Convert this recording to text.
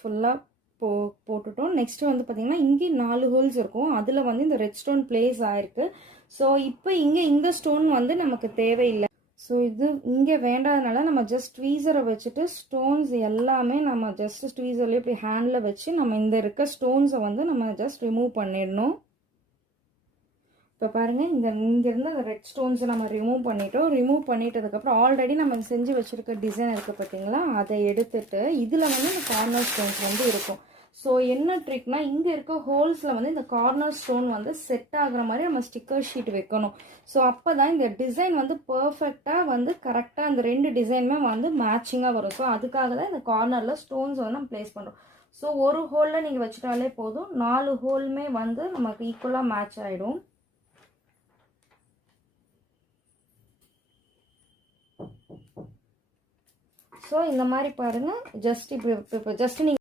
ஃபுல்லாக போட்டுட்டோம். நெக்ஸ்ட் வந்து பார்த்தீங்கன்னா இங்கே 4 ஹோல்ஸ் இருக்கும். அதில் வந்து இந்த ரெட் ஸ்டோன் பிளேஸ் ஆயிருக்கு. ஸோ இப்போ இங்கே இந்த ஸ்டோன் வந்து நமக்கு தேவையில்லை. ஸோ இது இங்கே வேண்டாதனால நம்ம ஜஸ்ட் ட்வீசரை வச்சுட்டு ஸ்டோன்ஸ் எல்லாமே நம்ம ஜஸ்ட் ட்வீசர்லேயே இப்படி ஹேண்டில் வச்சு நம்ம இந்த இருக்க ஸ்டோன்ஸை வந்து நம்ம ஜஸ்ட் ரிமூவ் பண்ணிடணும். இப்போ பாருங்கள், இங்கேருந்து அந்த ரெட் ஸ்டோன்ஸை நம்ம ரிமூவ் பண்ணிட்டோம். ரிமூவ் பண்ணிட்டதுக்கப்புறம் ஆல்ரெடி நம்ம செஞ்சு வச்சுருக்க டிசைன் இருக்குது பார்த்தீங்களா, அதை எடுத்துட்டு இதில் வந்து இந்த கார்னர் ஸ்டோன்ஸ் வந்து இருக்கும். ஸோ என்ன ட்ரிக்னா, இங்கே இருக்க ஹோல்ஸில் வந்து இந்த கார்னர் ஸ்டோன் வந்து செட் ஆகுற மாதிரி நம்ம ஸ்டிக்கர் ஷீட் வைக்கணும். ஸோ அப்போ தான் இந்த டிசைன் வந்து பர்ஃபெக்டாக வந்து கரெக்டாக அந்த 2 டிசைனுமே வந்து மேட்சிங்காக வரும். ஸோ அதுக்காக தான் இந்த கார்னரில் ஸ்டோன்ஸ் வந்து நம்ம ப்ளேஸ் பண்ணுறோம். ஸோ ஒரு ஹோலில் நீங்கள் வச்சுட்டாலே போதும், 4 ஹோலுமே வந்து நமக்கு ஈக்குவலாக மேட்ச் ஆகிடும். ஸோ இந்த மாதிரி பாருங்கள், ஜஸ்ட் இப்போ ஜஸ்ட் நீங்கள்